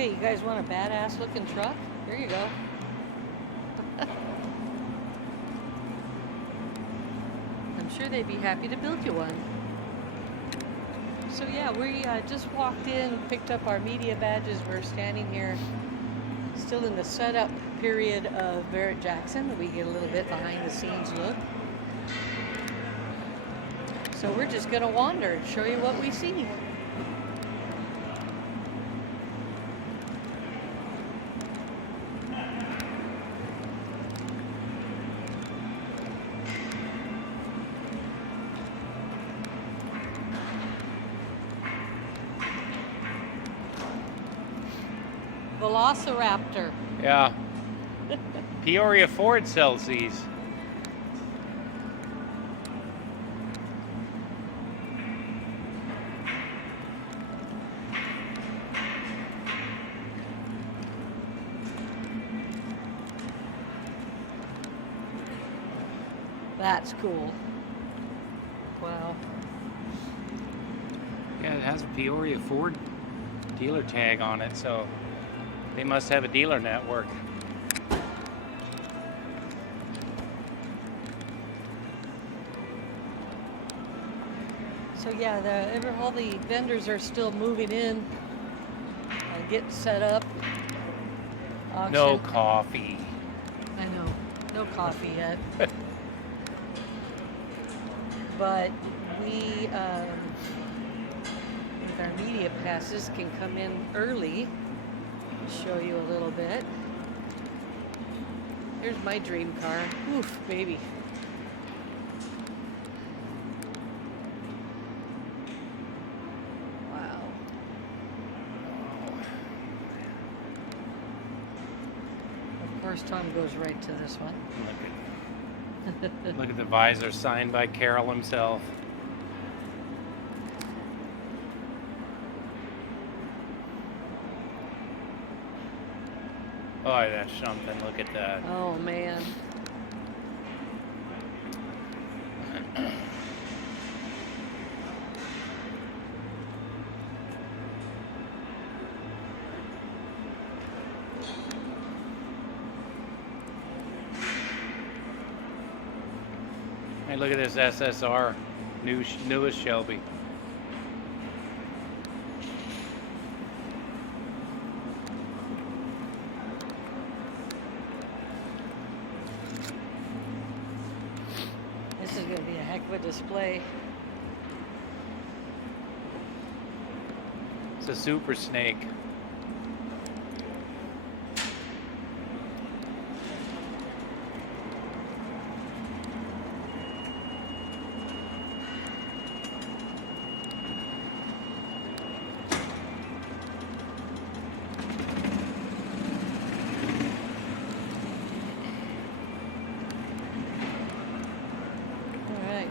Okay, you guys want a badass looking truck? Here you go. I'm sure they'd be happy to build you one. So yeah, we just walked in, picked up our media badges. We're standing here still in the setup period of Barrett-Jackson. We get a little bit behind the scenes look. So we're just gonna wander and show you what we see. Velociraptor. Yeah. Peoria Ford sells these. That's cool. Wow. Yeah, it has a Peoria Ford dealer tag on it, so they must have a dealer network. So yeah, all the vendors are still moving in and getting set up. Auction. No coffee. I know, no coffee yet. But we, with our media passes, can come in early. Show you a little bit. Here's my dream car. Oof, baby. Wow. Of course, Tom goes right to this one. Look at the visor signed by Carroll himself. Oh, that's something. Look at that. Oh, man. Hey, look at this SSR, newest Shelby. This is going to be a heck of a display. It's a Super Snake.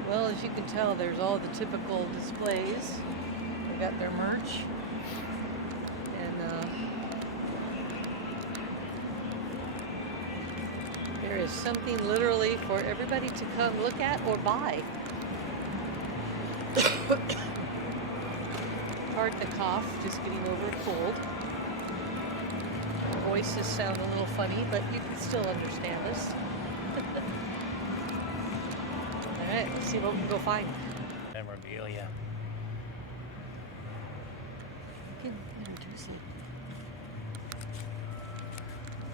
Well, as you can tell, there's all the typical displays. They got their merch. And there is something literally for everybody to come look at or buy. Pardon the cough, just getting over a cold. Our voices sound a little funny, but you can still understand us. All right, let's see what we can go find. Memorabilia.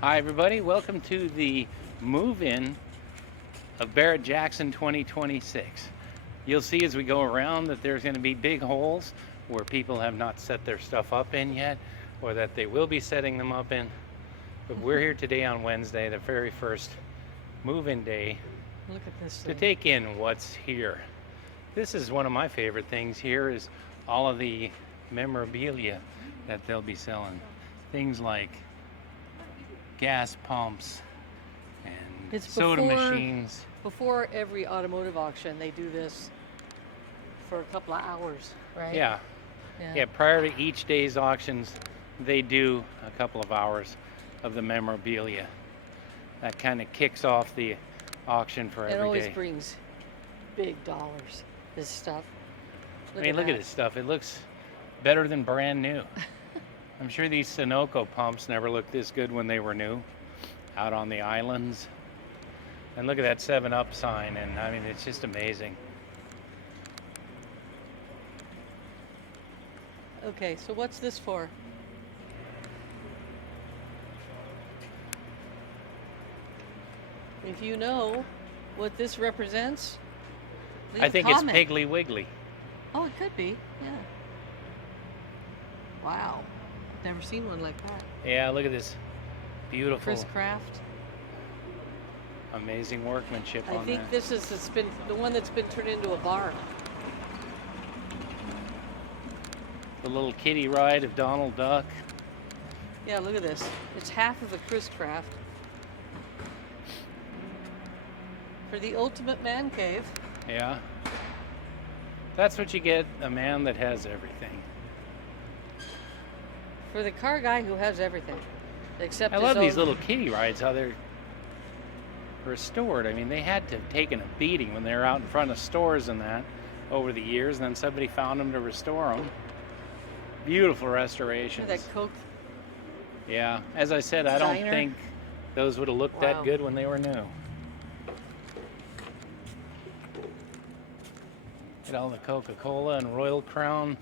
Hi everybody, welcome to the move-in of Barrett-Jackson 2026. You'll see as we go around that there's going to be big holes where people have not set their stuff up in yet, or that they will be setting them up in. But we're here today on Wednesday, the very first move-in day, Look at this to thing. take in what's here. This is one of my favorite things here, is all of the memorabilia that they'll be selling. Things like gas pumps and It's soda machines. Before every automotive auction, they do this for a couple of hours, right? Yeah. Yeah, prior to each day's auctions, they do a couple of hours of the memorabilia. That kind of kicks off the auction for every day. It always brings big dollars, this stuff. Look at this stuff. It looks better than brand new. I'm sure these Sunoco pumps never looked this good when they were new, out on the islands. And look at that 7-Up sign, and I mean, it's just amazing. Okay, so what's this for? If you know what this represents, leave I a think comment. it's Piggly Wiggly. Oh, it could be, yeah. Wow, I've never seen one like that. Yeah, look at this beautiful, Chris Craft. amazing workmanship I on think that. this is the one that's been turned into a bar. The little kiddie ride of Donald Duck. Yeah, look at this. It's half of a Chris Craft. For the ultimate man cave. Yeah. That's what you get, a man that has everything. For the car guy who has everything. Except I his love these own- little kiddie rides, how they're restored. I mean, they had to have taken a beating when they were out in front of stores and that over the years, and then somebody found them to restore them. Beautiful Look restorations. at that Coke. Yeah, as I said, I don't Diner. think those would have looked Wow. that good when they were new. Get all the Coca-Cola and Royal Crown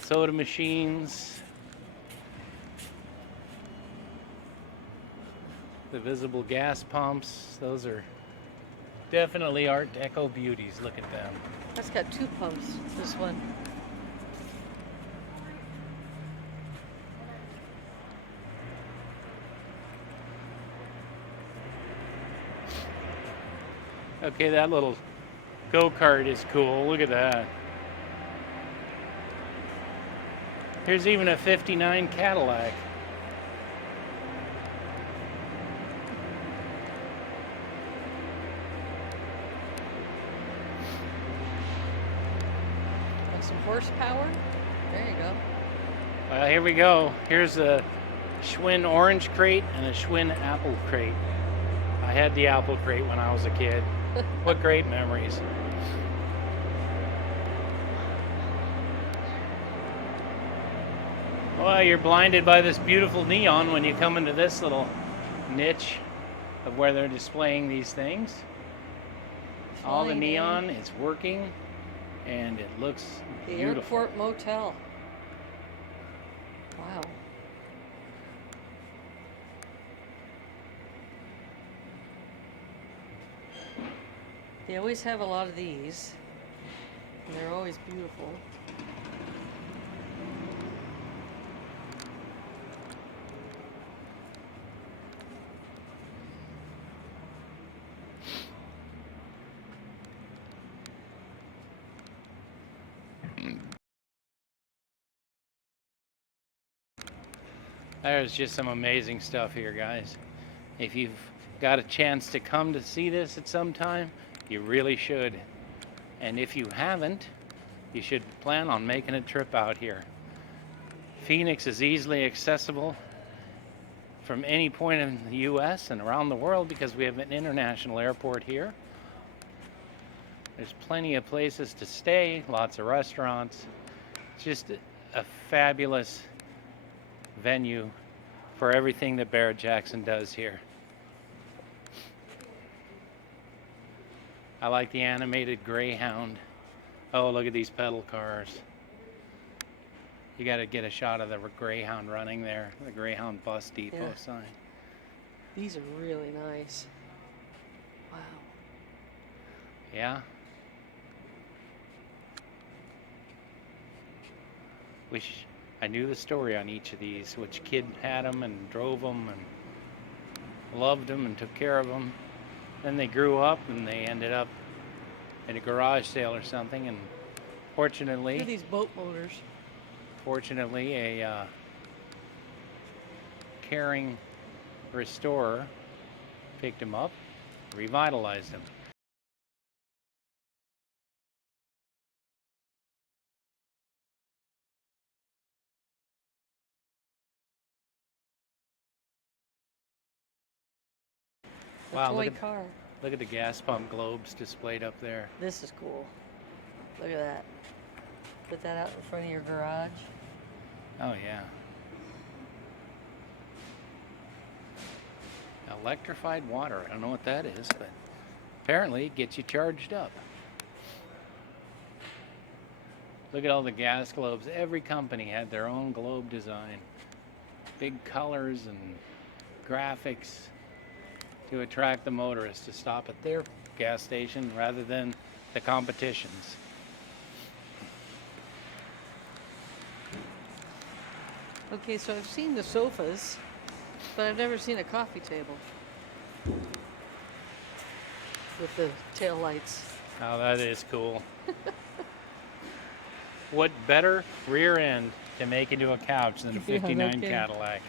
soda machines. The visible gas pumps, those are definitely Art Deco beauties. Look at them. That's got 2 pumps, this one. Okay, that little go-kart is cool. Look at that. Here's even a 59 Cadillac. And some horsepower. There you go. Well, here we go. Here's a Schwinn orange crate and a Schwinn apple crate. I had the apple crate when I was a kid. What great memories. Well, you're blinded by this beautiful neon when you come into this little niche of where they're displaying these things. All the Flying neon is working and it looks The beautiful. Airport Motel. Wow. They always have a lot of these. And they're always beautiful. There's just some amazing stuff here, guys. If you've got a chance to come to see this at some time, you really should. And if you haven't, you should plan on making a trip out here. Phoenix is easily accessible from any point in the US and around the world because we have an international airport here. There's plenty of places to stay, lots of restaurants. It's just a fabulous venue for everything that Barrett-Jackson does here. I like the animated Greyhound. Oh, look at these pedal cars. You got to get a shot of the Greyhound running there, the Greyhound bus depot Yeah. sign. These are really nice. Wow. Yeah. Wish I knew the story on each of these, which kid had them and drove them and loved them and took care of them. Then they grew up and they ended up at a garage sale or something, and Look at fortunately, these boat motors. a caring restorer picked them up, revitalized them. A Wow, toy look at, car. look at the gas pump globes displayed up there. This is cool. Look at that. Put that out in front of your garage. Oh yeah. Electrified water. I don't know what that is, but apparently it gets you charged up. Look at all the gas globes. Every company had their own globe design. Big colors and graphics to attract the motorists to stop at their gas station rather than the competition's. Okay, so I've seen the sofas, but I've never seen a coffee table with the tail lights. Oh, that is cool. What better rear end to make into a couch than a 59 Cadillac?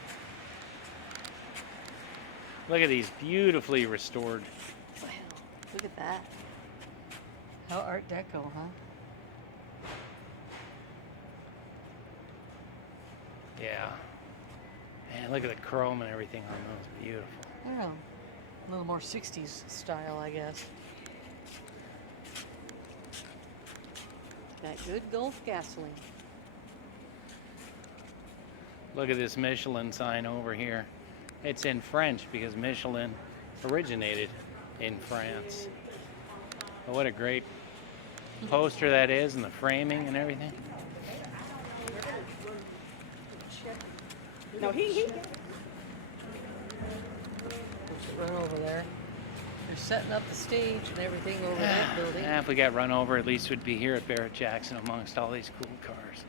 Look at these beautifully restored. Wow, look at that. How Art Deco, huh? Yeah. Man, look at the chrome and everything on those. Beautiful. Yeah, a little more 60s style, I guess. That good Gulf gasoline. Look at this Michelin sign over here. It's in French because Michelin originated in France. But what a great poster that is, and the framing and everything. No, he Let's run over there. They're setting up the stage and everything over that building. If we got run over, at least we'd be here at Barrett-Jackson amongst all these cool cars.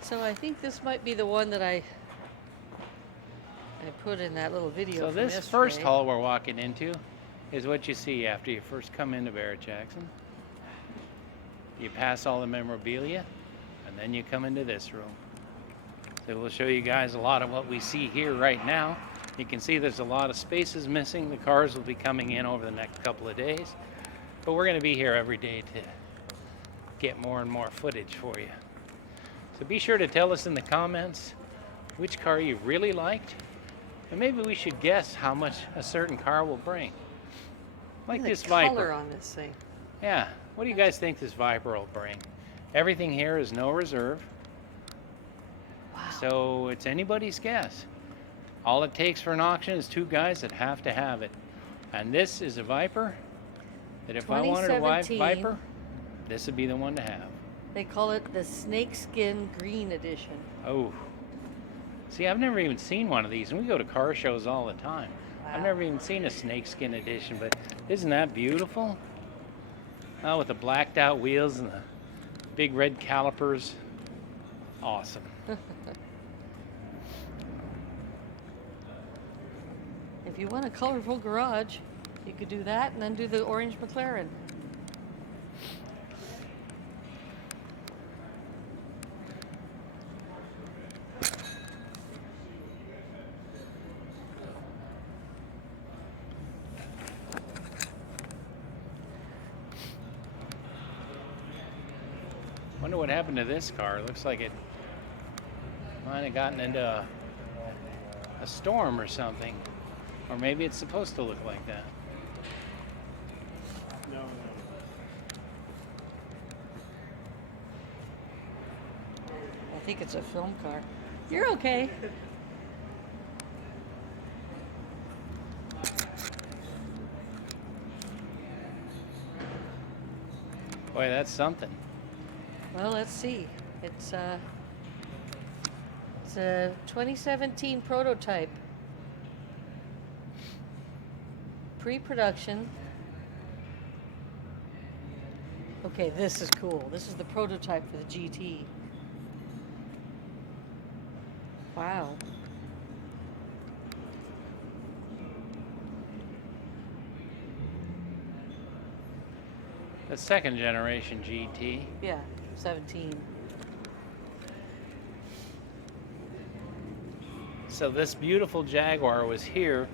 So I think this might be the one that I put in that little video. So from this yesterday. first hall we're walking into is what you see after you first come into Barrett-Jackson. You pass all the memorabilia, and then you come into this room. So we'll show you guys a lot of what we see here right now. You can see there's a lot of spaces missing. The cars will be coming in over the next couple of days. But we're going to be here every day to get more and more footage for you. So be sure to tell us in the comments which car you really liked. And maybe we should guess how much a certain car will bring. Like Look at this the Viper. color on this thing. Yeah, what do you guys think this Viper will bring? Everything here is no reserve. Wow. So it's anybody's guess. All it takes for an auction is two guys that have to have it. And this is a Viper that if I wanted a 2017. Viper, this would be the one to have. They call it the Snakeskin Green Edition. Oh. See, I've never even seen one of these, and we go to car shows all the time. Wow. I've never even seen a snakeskin edition, but isn't that beautiful? Oh, with the blacked out wheels and the big red calipers. Awesome. If you want a colorful garage, you could do that and then do the orange McLaren. Wonder what happened to this car. Looks like it might have gotten into a storm or something. Or maybe it's supposed to look like that. No. I think it's a film car. You're okay. Boy, that's something. Well, let's see. It's a 2017 prototype. Pre-production. Okay, this is cool. This is the prototype for the GT. Wow. The second generation GT. Yeah, 17. So this beautiful Jaguar was here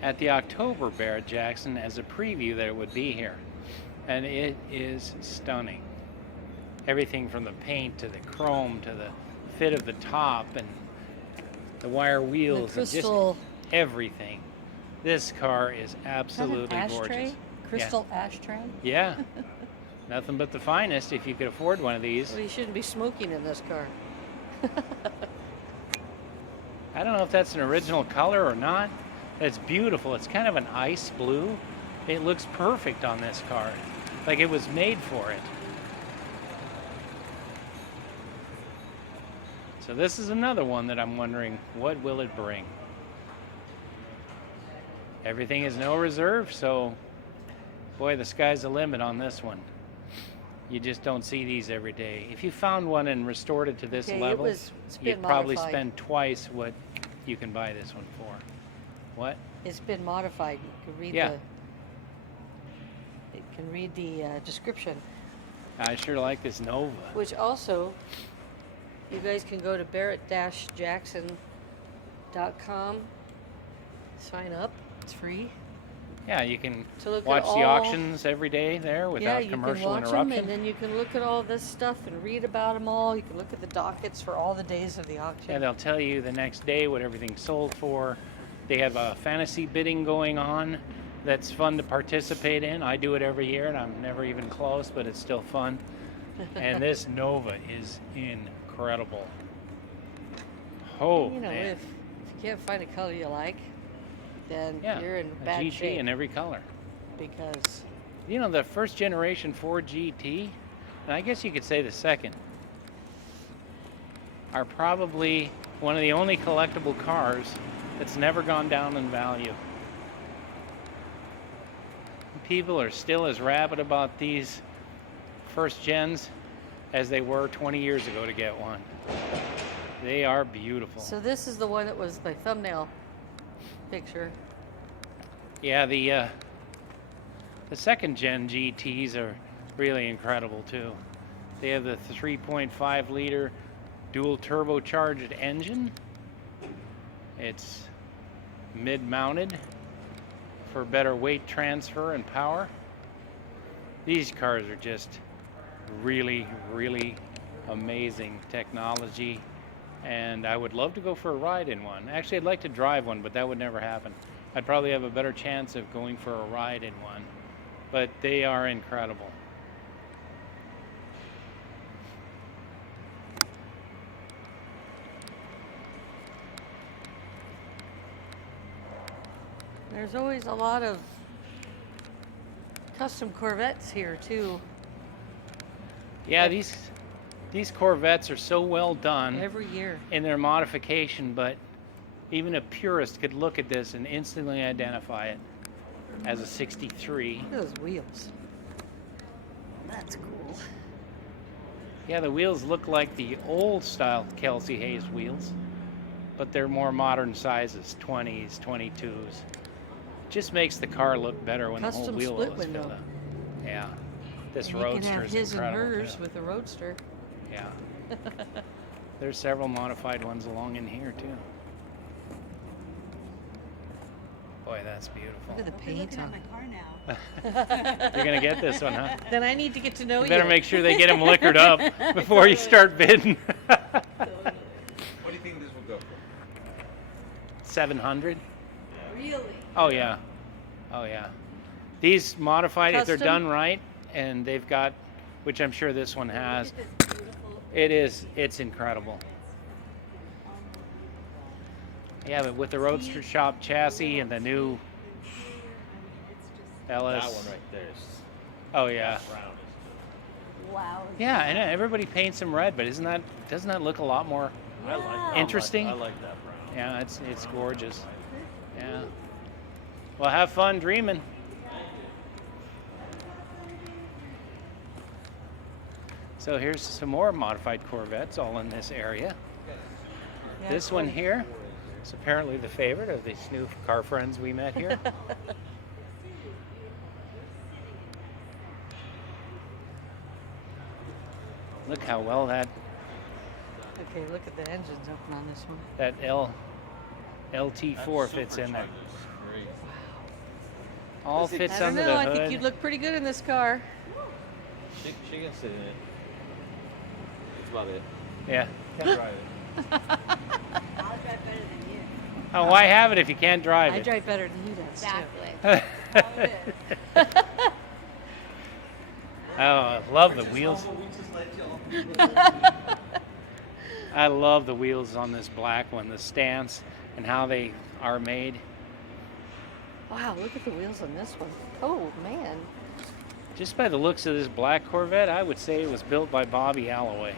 at the October Barrett-Jackson as a preview that it would be here. And it is stunning. Everything from the paint to the chrome to the fit of the top and the wire wheels and just crystal everything. This car is Is that an absolutely ashtray? gorgeous. Crystal ashtray? Yeah. Nothing but the finest if you could afford one of these. Well, you shouldn't be smoking in this car. I don't know if that's an original color or not, It's beautiful. It's kind of an ice blue. It looks perfect on this car. Like it was made for it. So this is another one that I'm wondering, what will it bring? Everything is no reserve, so boy, the sky's the limit on this one. You just don't see these every day. If you found one and restored it to this level, you'd probably spend twice what you can buy this one for. What? It's been modified. You can read it can read the description. I sure like this Nova. Which also, you guys can go to Barrett-Jackson.com, sign up. It's free. Yeah, you can to watch the auctions every day there without commercial interruption. Yeah, you can watch them, and then you can look at all this stuff and read about them all. You can look at the dockets for all the days of the auction. Yeah, they'll tell you the next day what everything's sold for. They have a fantasy bidding going on that's fun to participate in. I do it every year, and I'm never even close, but it's still fun. And this Nova is incredible. Oh, you know, man. if you can't find a color you like, then you're in a bad GT shape. in every color. Because you know, the first generation Ford GT, and I guess you could say the second, are probably one of the only collectible cars that's never gone down in value. People are still as rabid about these first gens as they were 20 years ago to get one. They are beautiful. So this is the one that was my thumbnail picture. Yeah, the second gen GTs are really incredible too. They have the 3.5 liter dual turbocharged engine. It's mid-mounted for better weight transfer and power. These cars are just really, really amazing technology, and I would love to go for a ride in one. Actually, I'd like to drive one, but that would never happen. I'd probably have a better chance of going for a ride in one, but they are incredible. There's always a lot of custom Corvettes here too. Yeah, these Corvettes are so well done every year in their modification, but even a purist could look at this and instantly identify it as a 63. Look at those wheels. That's cool. Yeah, the wheels look like the old style Kelsey Hayes wheels, but they're more modern sizes, 20s, 22s. Just makes the car look better when Custom the whole wheel split is window. filled up. Yeah, this and Roadster you can have is his and incredible hers too. with the Roadster. Yeah. There's several modified ones along in here too. Boy, that's beautiful. Look at the paint on my car now. You're gonna get this one, huh? Then I need to get to know You better make sure they get them liquored up before you start bidding. What do you think this will go for? 700? Really? Oh yeah. Oh yeah. These modified, if they're Custom? done right, and they've got, which I'm sure this one has, Look at this beautiful. it's incredible. Yeah, but with the Roadster Shop chassis and the new LS. That one right there is Oh yeah. brown. Wow. Yeah, and everybody paints them red, but doesn't that look a lot more I like that. interesting? I like that brown. Yeah, it's gorgeous. Yeah. Well, have fun dreaming. So here's some more modified Corvettes all in this area. Yeah, This one here is apparently the favorite of these new car friends we met here. Look how well that Okay, look at the engines open on this one. LT4 fits in there. All Does it- fits I don't under know. the I hood. think you'd look pretty good in this car. She can sit in it. That's about it. Yeah. Can't drive it. I'll drive better than you. Oh, why have it if you can't drive I it? drive better than he does Exactly. Oh, I love the wheels. I love the wheels on this black one, the stance and how they are made. Wow, look at the wheels on this one. Oh, man. Just by the looks of this black Corvette, I would say it was built by Bobby Alloway.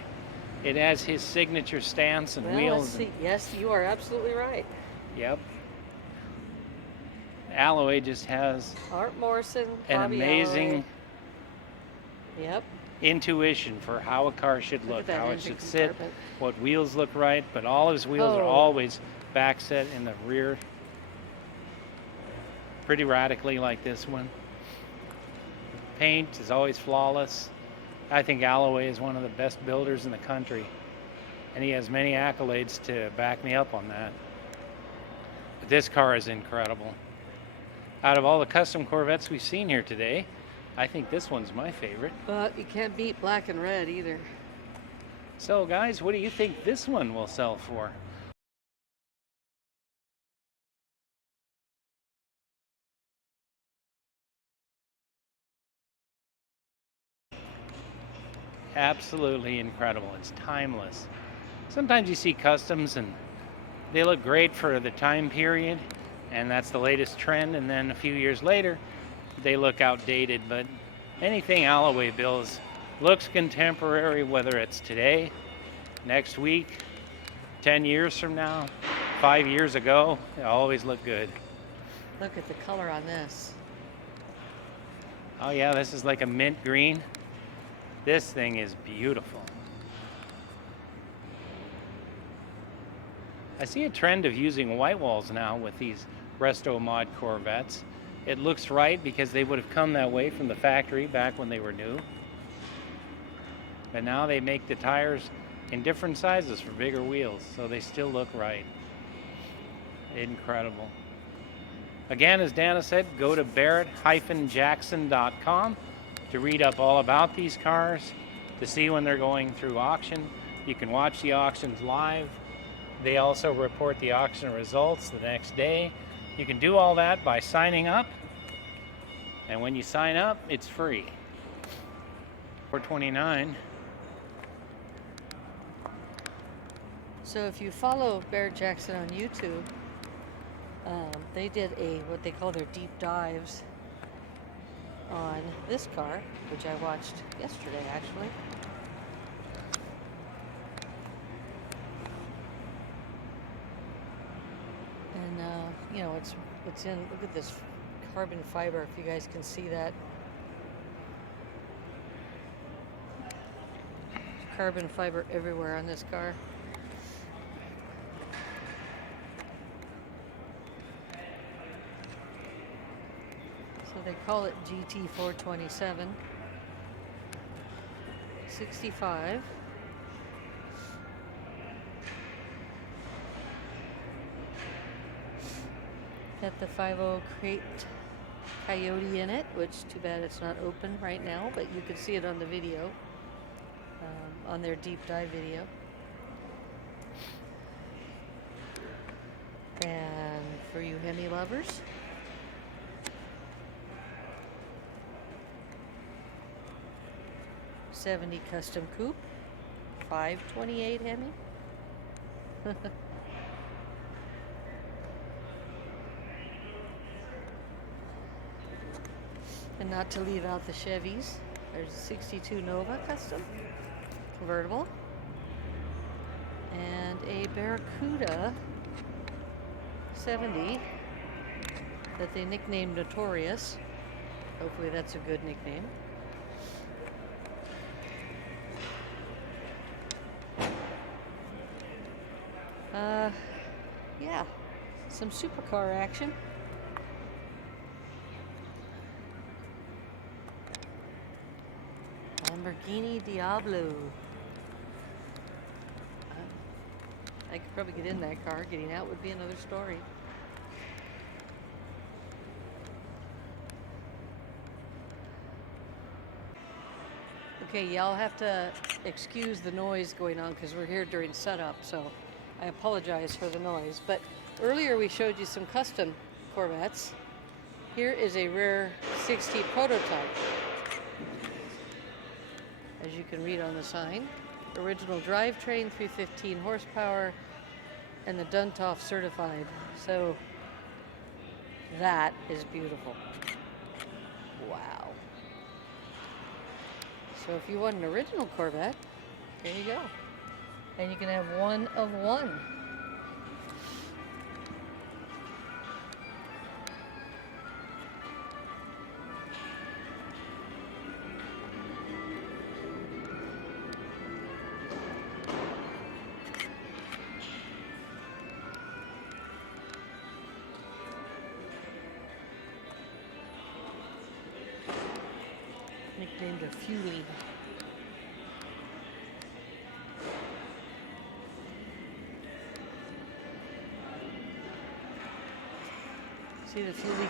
It has his signature stance and Well, wheels. let's see. Yes, you are absolutely right. Yep. Alloway just has Art Morrison, an Bobby amazing Alloway. Yep. intuition for how a car should Look at look, that how it engine should sit, compartment. what wheels look right, but all his wheels are Oh. always back set in the rear. Pretty radically like this one. Paint is always flawless. I think Alloway is one of the best builders in the country, and he has many accolades to back me up on that. But this car is incredible. Out of all the custom Corvettes we've seen here today, I think this one's my favorite. But you can't beat black and red either. So guys, what do you think this one will sell for? Absolutely incredible. It's timeless. Sometimes you see customs and they look great for the time period, and that's the latest trend, and then a few years later they look outdated. But anything Alloway builds looks contemporary, whether it's today, next week, 10 years from now, 5 years ago. They always look good. Look at the color on this. Oh yeah, this is like a mint green. This thing is beautiful. I see a trend of using white walls now with these Resto Mod Corvettes. It looks right because they would have come that way from the factory back when they were new. But now they make the tires in different sizes for bigger wheels, so they still look right. Incredible. Again, as Dana said, go to Barrett-Jackson.com to read up all about these cars, to see when they're going through auction. You can watch the auctions live. They also report the auction results the next day. You can do all that by signing up. And when you sign up, it's free. $4.29. So if you follow Barrett-Jackson on YouTube, they did what they call their deep dives on this car, which I watched yesterday actually. And you know, it's in, look at this carbon fiber, if you guys can see that. There's carbon fiber everywhere on this car. So they call it GT427. 65. Got the 5.0 crate Coyote in it, which too bad it's not open right now, but you can see it on the video, on their deep dive video. And for you Hemi lovers, '70 custom coupe, 528 Hemi. And not to leave out the Chevys, there's a 62 Nova custom convertible and a Barracuda 70 that they nicknamed Notorious. Hopefully that's a good nickname. Yeah, some supercar action. Lamborghini Diablo. I could probably get in that car. Getting out would be another story. Okay, y'all have to excuse the noise going on because we're here during setup, so I apologize for the noise. But earlier we showed you some custom Corvettes. Here is a rare 60 prototype. As you can read on the sign, original drivetrain, 315 horsepower, and the Duntov certified. So That is beautiful. Wow. So if you want an original Corvette, there you go. And you can have one of one. Nicknamed a Fuelie. See the Fuelie?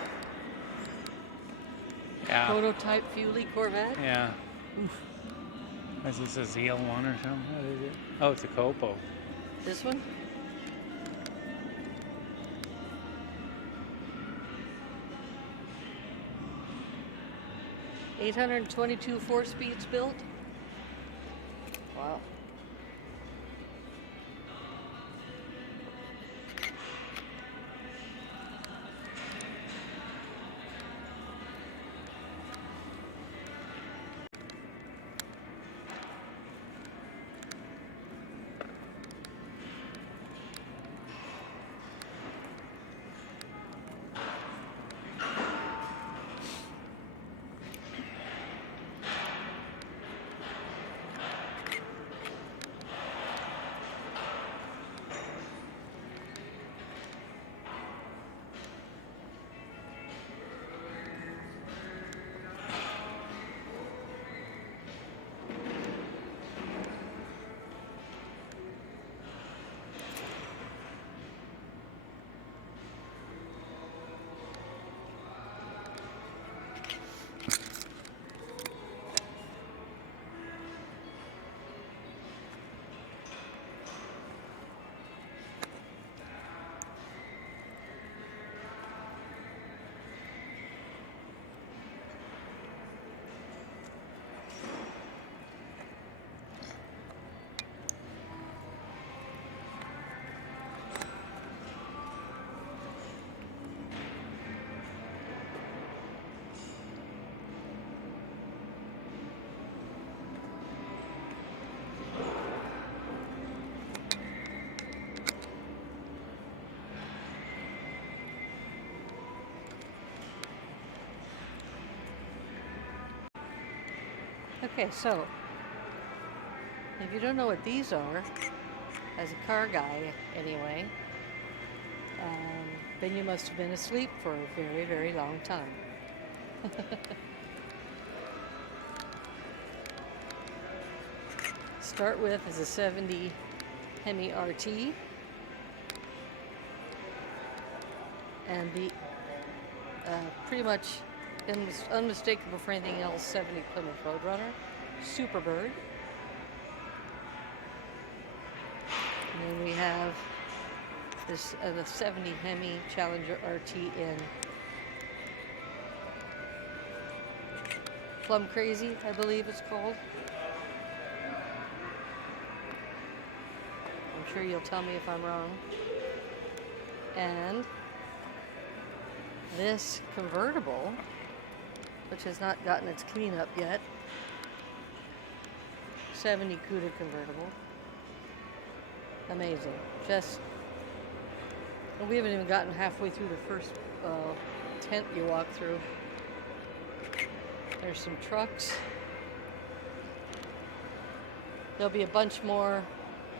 Yeah. Prototype Fuelie Corvette? Yeah. Is this a ZL1 or something? What is it? Oh, it's a Copo. This one? $822 4-speeds built. Wow. Okay, so if you don't know what these are, as a car guy anyway, then you must have been asleep for a very, very long time. Start with is a 70 Hemi RT, and the pretty much unmistakable for anything else 70 Plymouth Roadrunner, Superbird. And then we have this the 70 Hemi Challenger RT in Plum Crazy, I believe it's called. I'm sure you'll tell me if I'm wrong. And this convertible, which has not gotten its cleanup yet, 70 CUDA convertible. Amazing. And we haven't even gotten halfway through the first tent you walk through. There's some trucks. There'll be a bunch more.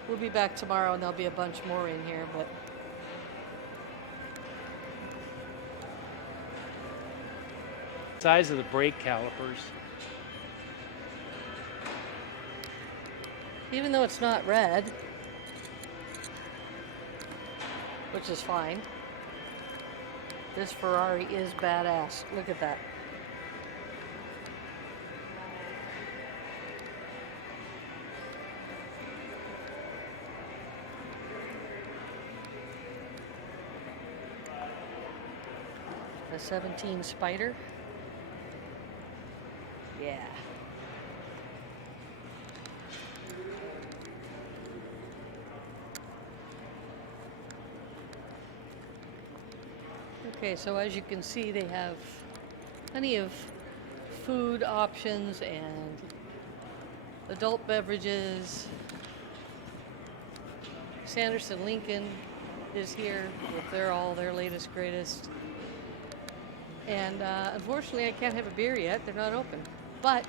We'll be back tomorrow and there'll be a bunch more in here, but Size of the brake calipers. even though it's not red, which is fine, this Ferrari is badass. Look at that. The 17 Spider. Yeah. Okay, so as you can see, they have plenty of food options and adult beverages. Sanderson Lincoln is here with all their latest greatest. And unfortunately, I can't have a beer yet. They're not open. But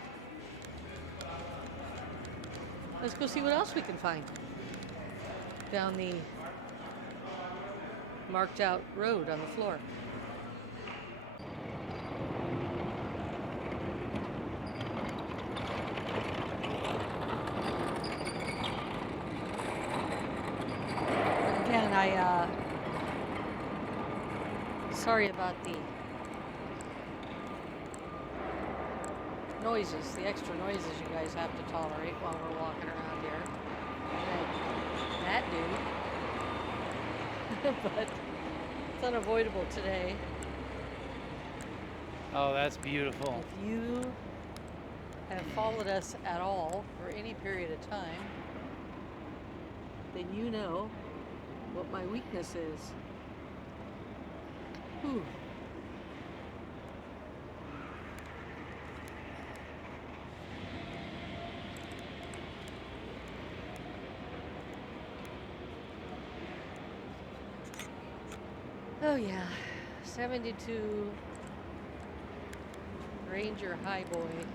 let's go see what else we can find down the marked out road on the floor. And again, sorry about the noises, the extra noises you guys have to tolerate while we're walking around here. Like that dude. But it's unavoidable today. Oh, that's beautiful. If you have followed us at all for any period of time, then you know what my weakness is. Whew. Oh yeah, 72 Ranger Highboy.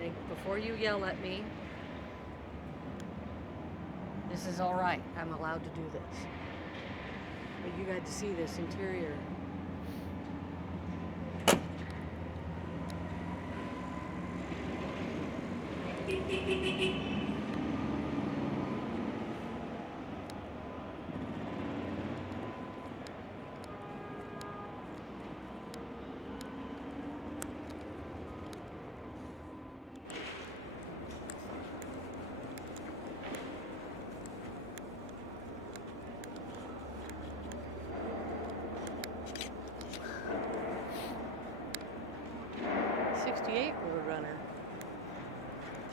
And before you yell at me, this is all right. I'm allowed to do this. But you got to see this interior. Roadrunner.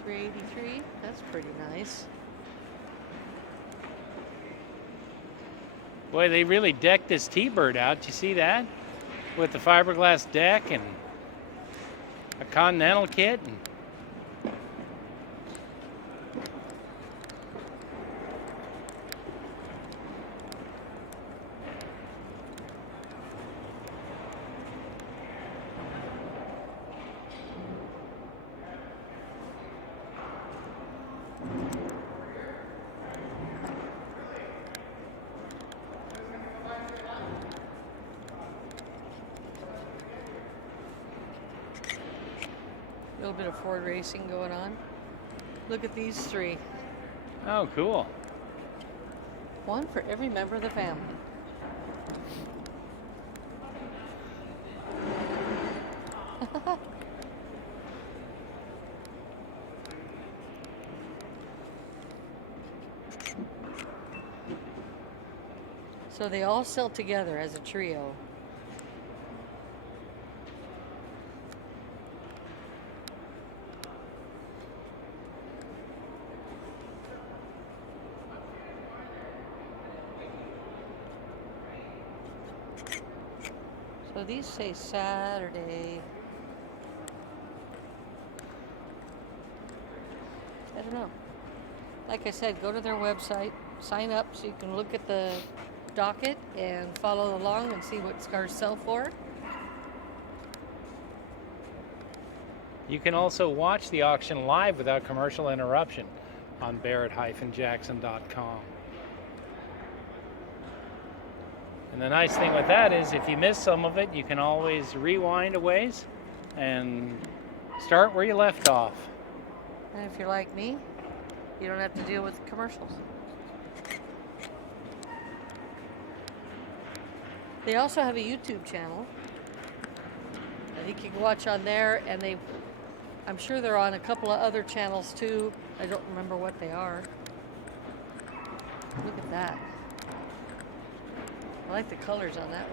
383, that's pretty nice. Boy, they really decked this T-Bird out. You see that? With the fiberglass deck and a Continental kit. And A little bit of Ford racing going on. Look at these three. oh, cool. One for every member of the family. So they all sell together as a trio. So these say Saturday. I don't know. Like I said, go to their website, sign up so you can look at the docket and follow along and see what cars sell for. You can also watch the auction live without commercial interruption on Barrett-Jackson.com. And the nice thing with that is if you miss some of it, you can always rewind a ways and start where you left off. And if you're like me, you don't have to deal with commercials. They also have a YouTube channel. I think you can watch on there, and I'm sure they're on a couple of other channels too. I don't remember what they are. Look at that. I like the colors on that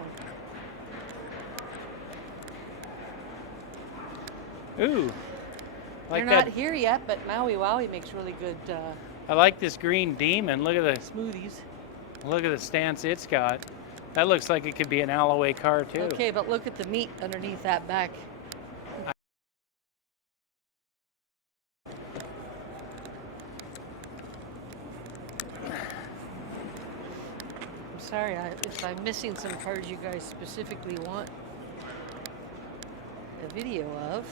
one. Ooh, Like They're not that. here yet, but Maui Wowie makes really good I like this green demon. Look at the smoothies. stance it's got. That looks like it could be an Alloway car too. Okay, but look at the meat underneath that back. I'm sorry if I'm missing some cars you guys specifically want a video of.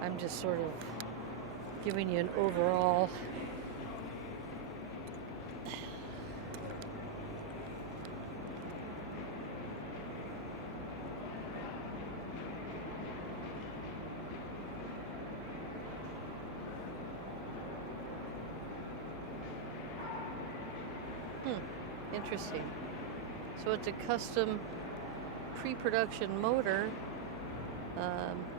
I'm just sort of giving you an overall. Interesting. So it's a custom pre-production motor,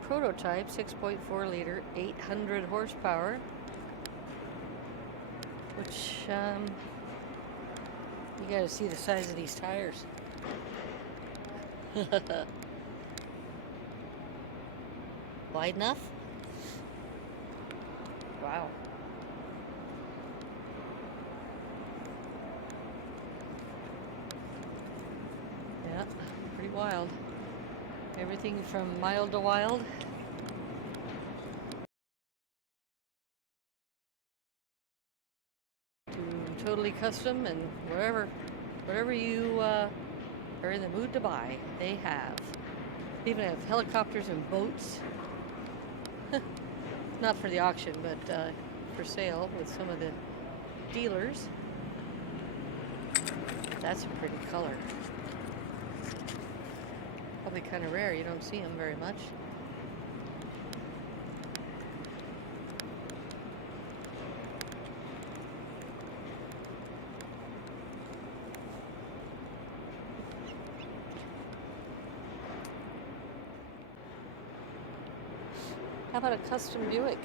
prototype, 6.4 liter, 800 horsepower, which you gotta see the size of these tires. Wide enough? Wow. Yeah, pretty wild. Everything from mild to wild. To totally custom, and whatever you are in the mood to buy, they have. They even have helicopters and boats. Not for the auction, but for sale with some of the dealers. That's a pretty color. Probably kind of rare. You don't see them very much. How about a custom Buick?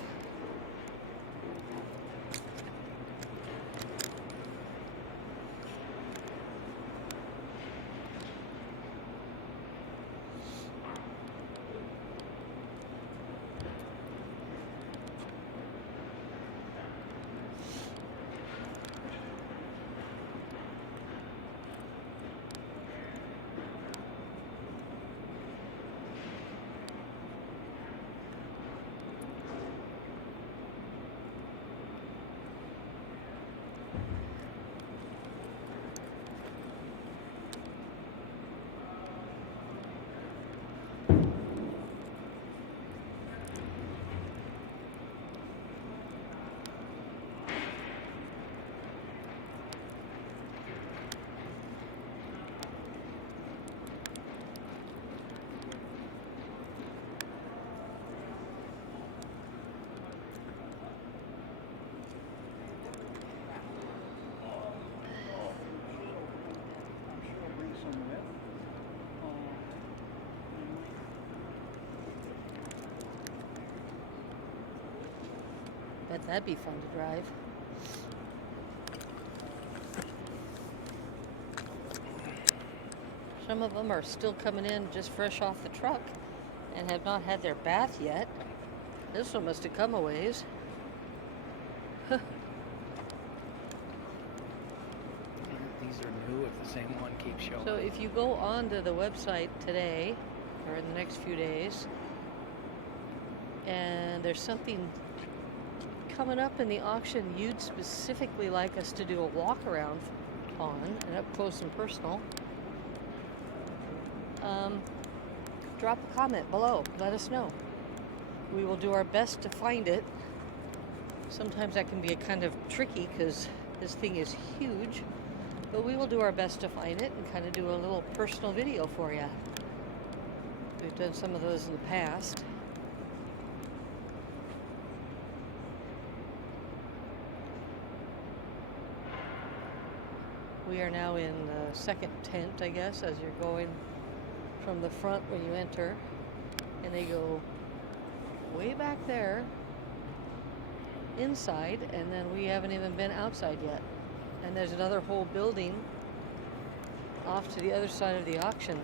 Bet that'd be fun to drive. Some of them are still coming in just fresh off the truck and have not had their bath yet. This one must have come a ways. These are new if the same one keeps showing. So if you go onto the website today or in the next few days, and there's something coming up in the auction you'd specifically like us to do a walk around on, and up close and personal, drop a comment below. Let us know. We will do our best to find it. Sometimes that can be a kind of tricky because this thing is huge, but we will do our best to find it and kind of do a little personal video for you. We've done some of those in the past. We are now in the second tent, I guess, as you're going from the front when you enter, and they go way back there inside, and then we haven't even been outside yet. And there's another whole building off to the other side of the auction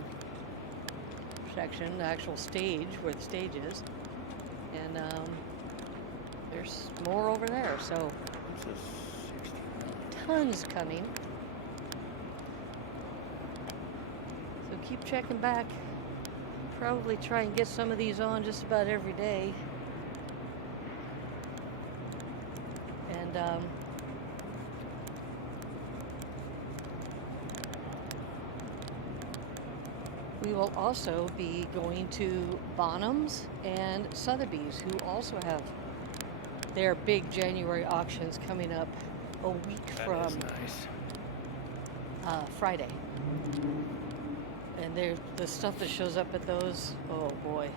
section, the actual stage where the stage is. And there's more over there, so This is 69. tons coming. So keep checking back. Probably try and get some of these on just about every day. And we will also be going to Bonham's and Sotheby's, who also have their big January auctions coming up a week That from is nice. Friday. And the stuff that shows up at those, oh boy.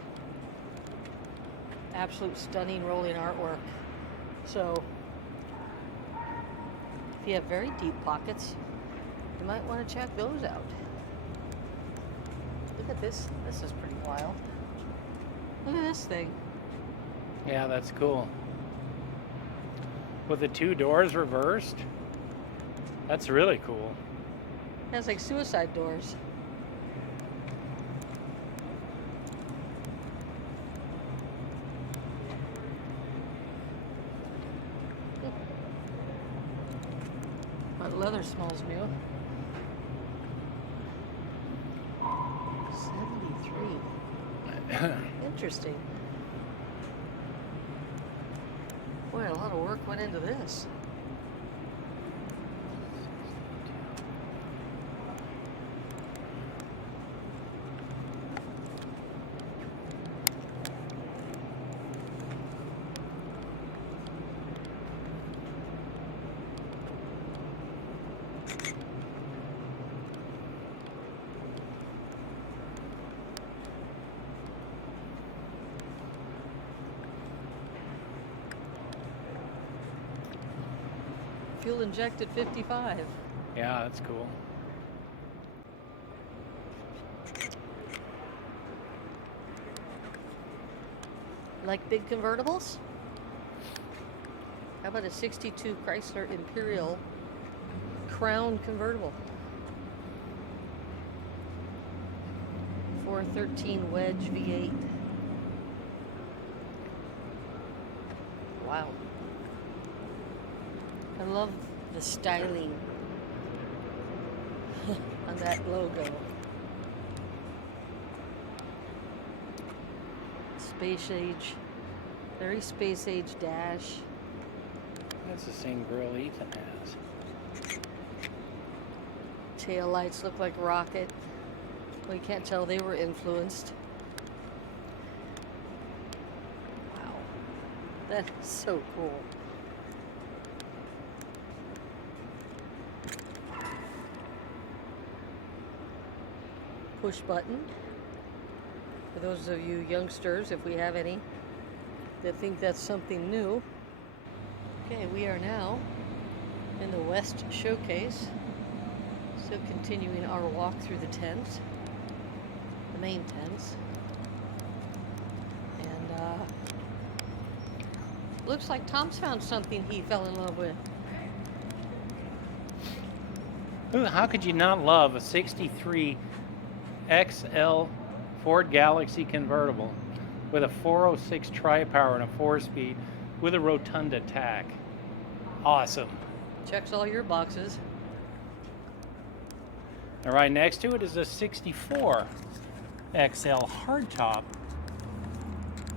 Absolute stunning rolling artwork. So, if you have very deep pockets, you might want to check those out. Look at this. This is pretty wild. Look at this thing. Yeah, that's cool. With the two doors reversed, that's really cool. It has like suicide doors. But leather smells new. 73. Interesting. Boy, a lot of work went into this. Fuel injected 55. Yeah, that's cool. Like big convertibles? How about a 62 Chrysler Imperial Crown convertible? 413 Wedge V8. Wow. I love the styling on that logo. Space age, very space age dash. That's the same grill Ethan has. Tail lights look like rocket. Well, you can't tell they were influenced. Wow, that is so cool. Push button. For those of you youngsters, if we have any, that think that's something new. Okay, we are now in the West Showcase. So continuing our walk through the tents, the main tents. And looks like Tom's found something he fell in love with. How could you not love a 63 XL Ford Galaxie convertible with a 406 tri-power and a 4-speed with a rotunda tack? Awesome. Checks all your boxes. And right next to it is a 64 XL hardtop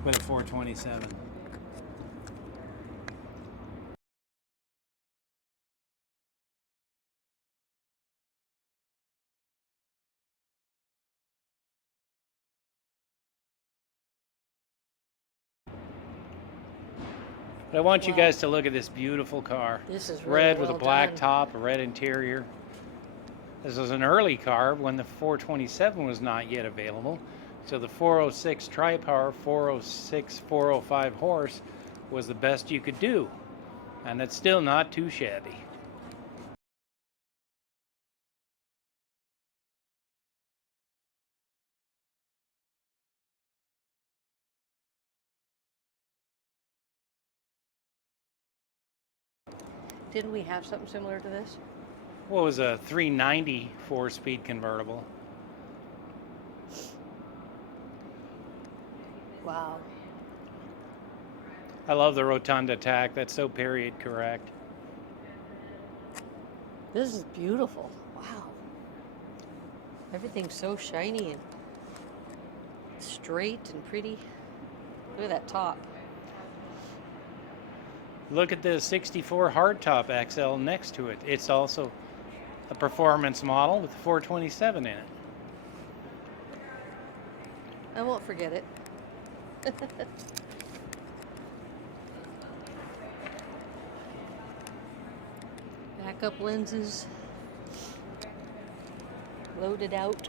with a 427. But I want you Wow. guys to look at this beautiful car. This is really Red with a well black done. top, a red interior. This was an early car when the 427 was not yet available. So the 406 tri-power, 406, 405 horse was the best you could do. And it's still not too shabby. Didn't we have something similar to this? What was a 390 4-speed convertible? Wow. I love the rotunda tack. That's so period correct. This is beautiful. Wow. Everything's so shiny and straight and pretty. Look at that top. Look at the 64 hardtop XL next to it. It's also a performance model with 427 in it. I won't forget it. Backup lenses. Loaded out.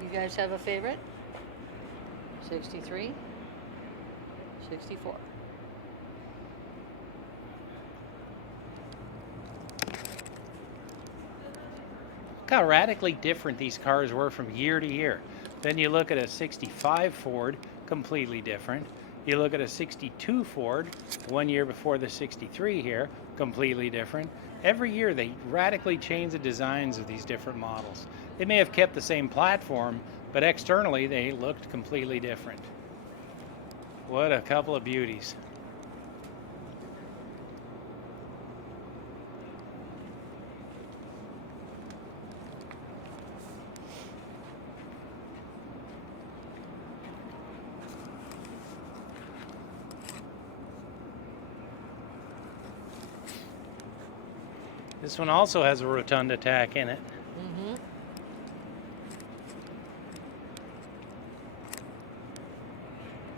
You guys have a favorite? 63, 64. Look how radically different these cars were from year to year. Then you look at a 65 Ford, completely different. You look at a 62 Ford, 1 year before the 63 here, completely different. Every year they radically change the designs of these different models. They may have kept the same platform, but externally they looked completely different. What a couple of beauties. This one also has a rotunda tack in it. Mm-hmm.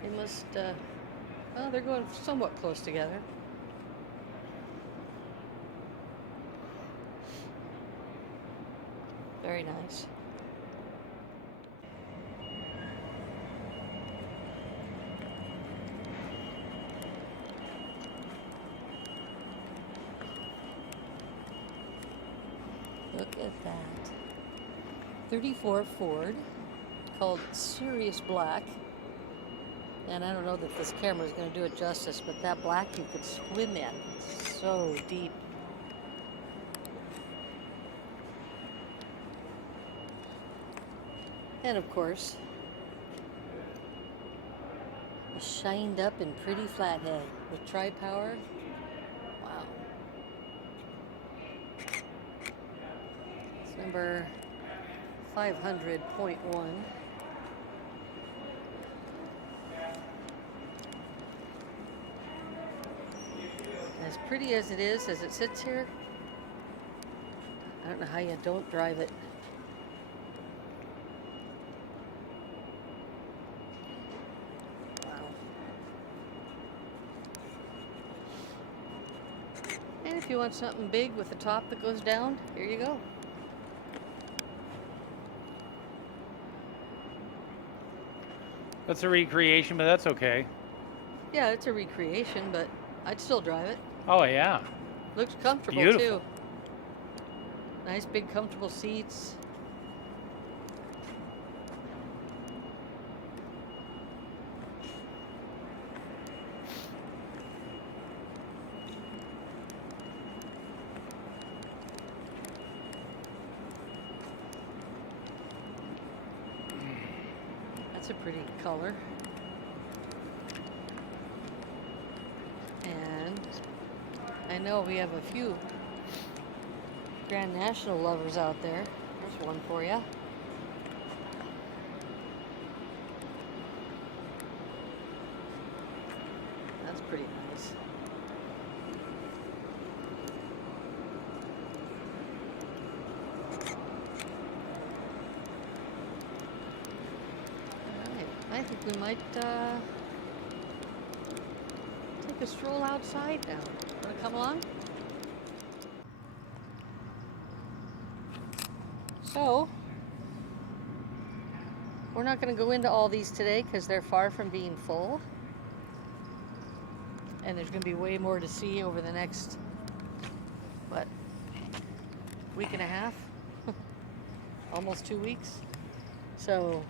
They must, well, they're going somewhat close together. Very nice. Look at that. 34 Ford, called Serious Black. And I don't know that this camera is going to do it justice, but that black you could swim in. It's so deep. And of course, a shined up and pretty flathead with tri-power. Wow. It's number 500.1. As pretty as it is, as it sits here, I don't know how you don't drive it. Wow. And if you want something big with a top that goes down, here you go. That's a recreation, but that's okay. Yeah, it's a recreation, but I'd still drive it. Oh yeah. Looks comfortable Beautiful. too. Nice big comfortable seats. That's a pretty color. And I know we have a few Grand National lovers out there. There's one for you. That's pretty nice. Alright, I think we might take a stroll outside now. Want to come along? So, we're not going to go into all these today because they're far from being full. And there's going to be way more to see over the next, what, week and a half? Almost 2 weeks. So,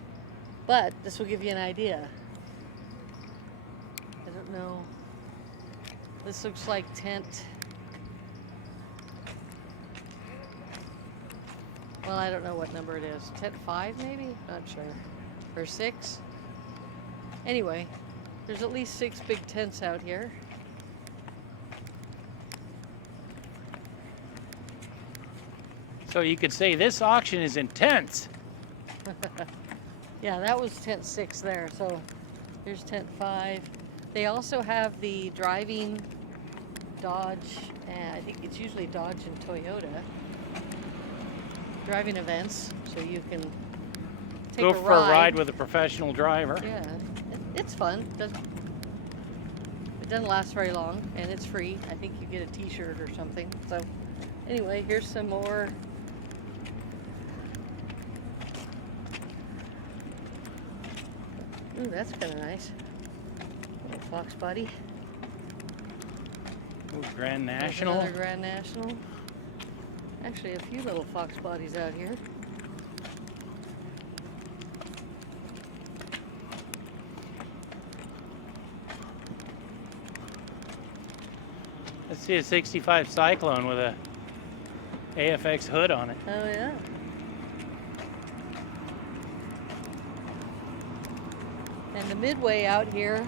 but this will give you an idea. know. This looks like tent. Well, I don't know what number it is. Tent 5 maybe? Not sure. Or 6? Anyway, there's at least 6 big tents out here. So you could say this auction is intense. Yeah, that was tent 6 there. So here's tent 5. They also have the driving Dodge, and I think it's usually Dodge and Toyota driving events, so you can take Go a for a ride with a professional driver. Yeah, it's fun. It doesn't last very long, and it's free. I think you get a T-shirt or something. So, anyway, here's some more. Ooh, that's kind of nice. Little fox body. Ooh, Grand There's National. another Grand National. Actually, a few little fox bodies out here. Let's see a 65 Cyclone with a AFX hood on it. Oh yeah. And the Midway out here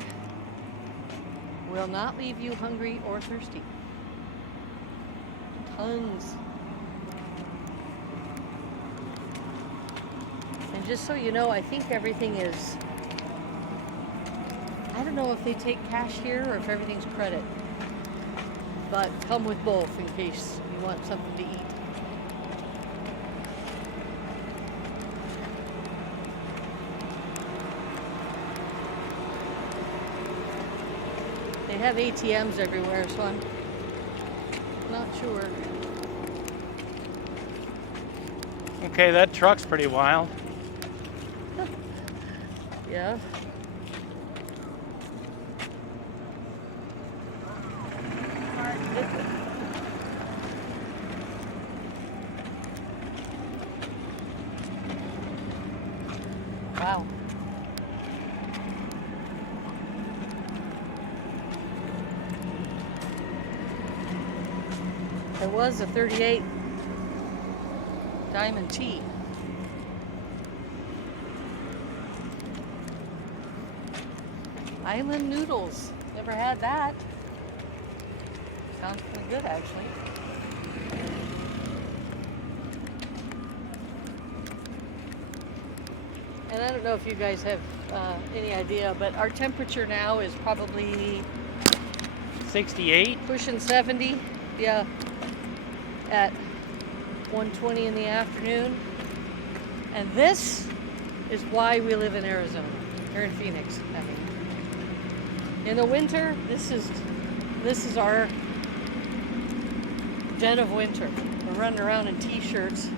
will not leave you hungry or thirsty. Tons. And just so you know, I think everything is, I don't know if they take cash here or if everything's credit. But come with both in case you want something to eat. They have ATMs everywhere, so I'm not sure. Okay, that truck's pretty wild. Yeah. Wow. There was a 38 Diamond T. Island noodles. Never had that. Sounds pretty good, actually. And I don't know if you guys have any idea, but our temperature now is probably 68. pushing 70. Yeah, at 1:20 in the afternoon. And this is why we live in Arizona, or in Phoenix, I mean. In the winter, this is our dead of winter. We're running around in t-shirts.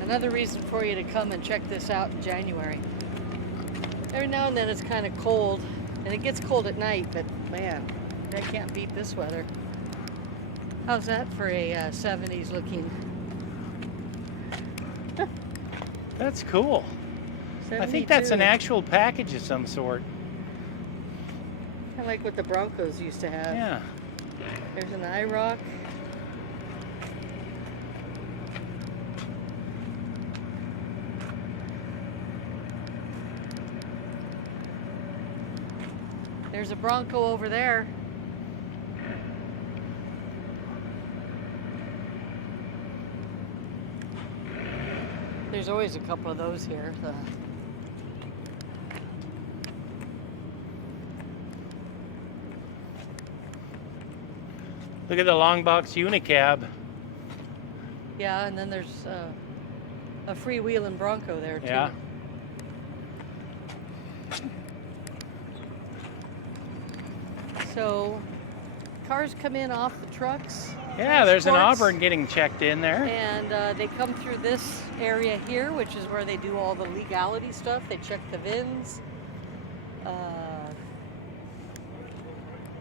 Another reason for you to come and check this out in January. Every now and then it's kind of cold, and it gets cold at night, but man, I can't beat this weather. How's that for a 70s looking? That's cool. I think that's an 72. actual package of some sort. Kind of like what the Broncos used to have. Yeah. There's an IROC. There's a Bronco over there. There's always a couple of those here. Look at the long box unicab. Yeah, and then there's a freewheeling Bronco there too. Yeah. So cars come in off the trucks. Yeah, there's an transports, Auburn getting checked in there. And they come through this area here, which is where they do all the legality stuff. They check the VINs.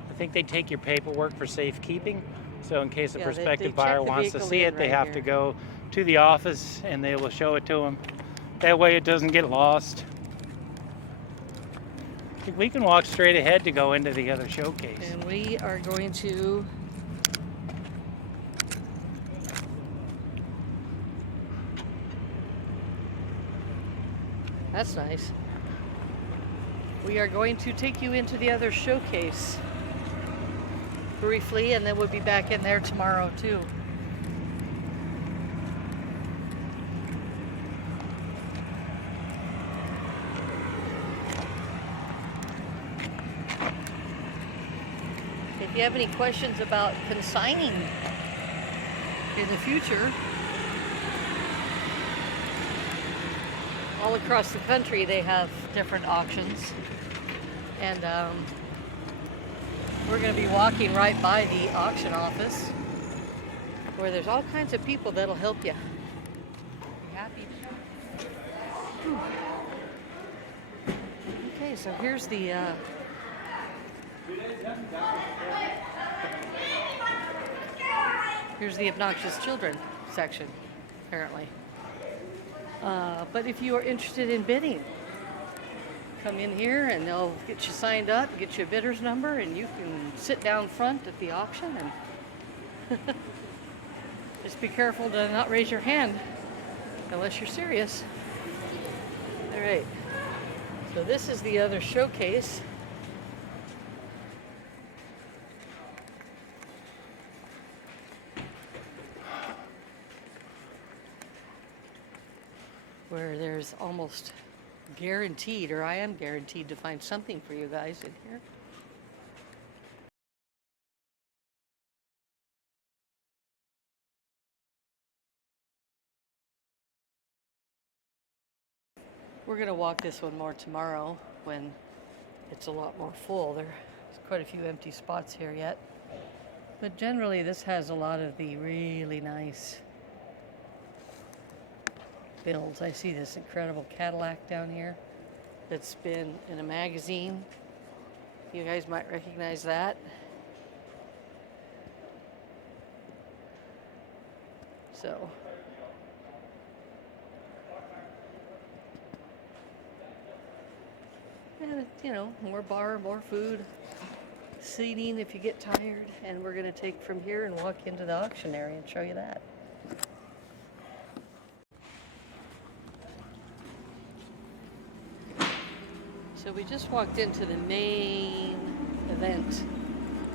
I think they take your paperwork for safekeeping. So in case a Yeah, they prospective check buyer the wants to vehicle see in it, they right have here. to go to the office and they will show it to them. That way it doesn't get lost. We can walk straight ahead to go into the other showcase. And we are going to That's nice. We are going to take you into the other showcase briefly, and then we'll be back in there tomorrow too. If you have any questions about consigning in the future, all across the country they have different auctions, and we're going to be walking right by the auction office where there's all kinds of people that'll help you. Be happy. Whew. Okay, so here's the obnoxious children section, apparently. But if you are interested in bidding, come in here and they'll get you signed up, get you a bidder's number, and you can sit down front at the auction and just be careful to not raise your hand unless you're serious. All right, so this is the other showcase. Where there's almost guaranteed, or I am guaranteed to find something for you guys in here. We're going to walk this one more tomorrow when it's a lot more full. There's quite a few empty spots here yet. But generally this has a lot of the really nice builds. I see this incredible Cadillac down here that's been in a magazine. You guys might recognize that. So and you know, more bar, more food, seating if you get tired, and we're going to take from here and walk into the auction area and show you that. So we just walked into the main event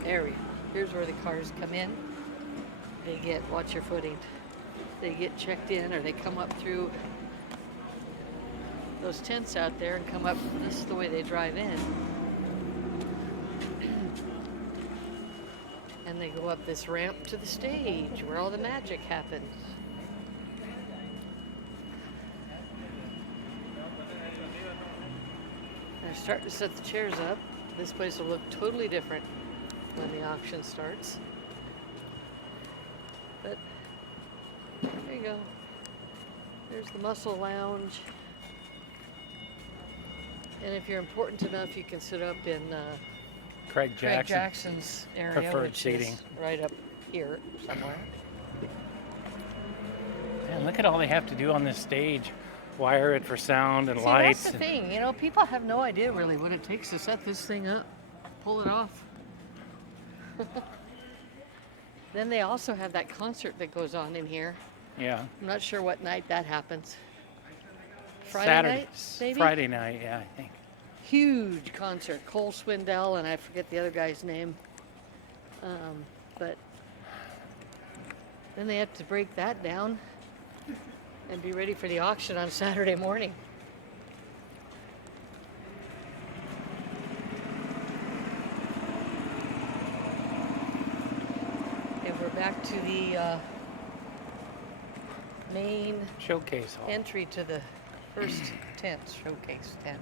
area. Here's where the cars come in. They get, watch your footing, they get checked in, or they come up through those tents out there and come up. This is the way they drive in. And they go up this ramp to the stage where all the magic happens. They're starting to set the chairs up. This place will look totally different when the auction starts. But there you go. There's the Muscle Lounge. And if you're important enough, you can sit up in Craig Jackson's area, preferred which seating. is right up here somewhere. Man, look at all they have to do on this stage. Wire it for sound and See, lights. that's the thing. You know, people have no idea really what it takes to set this thing up, pull it off. Then they also have that concert that goes on in here. Yeah. I'm not sure what night that happens. Friday Saturday, night, maybe? Friday night, yeah, I think. Huge concert. Cole Swindell, and I forget the other guy's name. But then they have to break that down and be ready for the auction on Saturday morning. And we're back to the main Showcase hall. entry to the first tent, showcase tent.